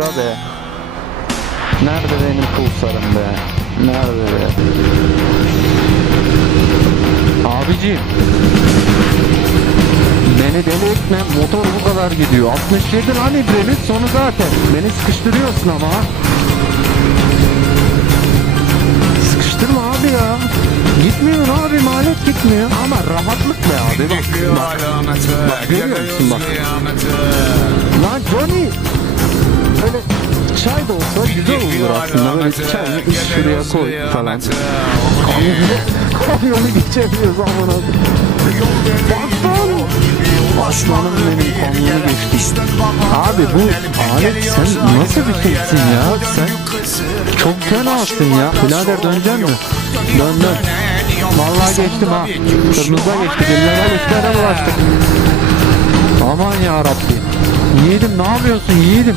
Aga be. Nerede benim pulsarım be? Nerede be? Abiciğim. Beni deli etme. Motor bu kadar gidiyor. 67 lan ibrenin sonu zaten. Beni sıkıştırıyorsun ama. Sıkıştırma abi ya. Gitmiyor abi malet gitmiyor. Ama rahatlık be abi. Bak, bak, bak görüyor musun bak. Lan Johnny. Böyle çay da olsa güzel olur aslında. Böyle çayını iç şuraya koy falan. Kamyonu, geçemiyoruz aman abi. Baston. Aslanım benim kamyonu geçti. Abi bu alet sen nasıl bir şeysin ya? Sen çok fenasın ya. Birader dönecek mi? Dön dön. Vallahi geçtim ha. Kırmızıda geçti. Dillere geçti. bulaştık. Aman ya Rabbi. Yiğidim ne yapıyorsun yiğidim?